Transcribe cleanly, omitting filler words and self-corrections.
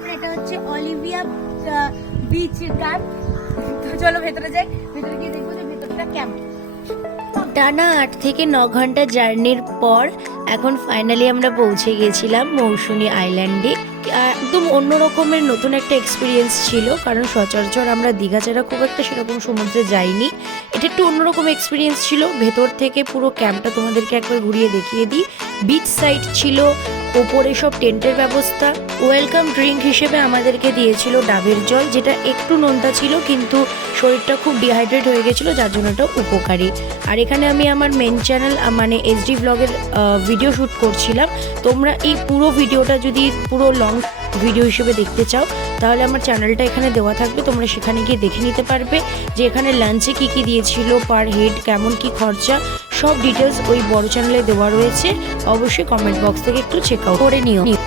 Camp, এটা হচ্ছে Olivia beach camp. তো চলো ভেতরে যাই, ভেতরে গিয়ে দেখবো যে ভেতরটা কেমন। টানা 8 থেকে 9 ঘন্টা জার্নির পর এখন ফাইনালি আমরা পৌঁছে গেছিলাম মৌসুমী আইল্যান্ডে। একদম অন্য রকমের নতুন একটা এক্সপিরিয়েন্স ছিল, কারণ সচরাচর আমরা দীঘা ছাড়া খুব একটা সেরকম সমুদ্রে যাইনি। এটা একটু অন্যরকম এক্সপিরিয়েন্স ছিল। ভেতর থেকে পুরো ক্যাম্পটা তোমাদেরকে একবার ঘুরিয়ে দেখিয়ে দিই। বিচ সাইড ছিল, ওপরে সব টেন্টের ব্যবস্থা। ওয়েলকাম ড্রিঙ্ক হিসেবে আমাদেরকে দিয়েছিল ডাবের জল, যেটা একটু নোনতা ছিল, কিন্তু শরীরটা খুব ডিহাইড্রেট হয়ে গেছিলো, যার জন্য এটা উপকারী। আর এখানে আমি আমার মেন চ্যানেল মানে এসডি ব্লগের ভিডিও শ্যুট করছিলাম। তোমরা এই পুরো ভিডিওটা যদি পুরো লং ভিডিও হিসেবে দেখতে চাও, তাহলে আমার চ্যানেলটা এখানে দেওয়া থাকবে, তোমরা সেখানে গিয়ে দেখে নিতে পারবে যে এখানে লাঞ্চে কী কী দিয়েছিল, পার হেড কেমন কি খরচা, সব ডিটেলস ওই বড় চ্যানেলে দেওয়া রয়েছে। অবশ্যই কমেন্ট বক্স থেকে একটু চেক আউট করে নিও।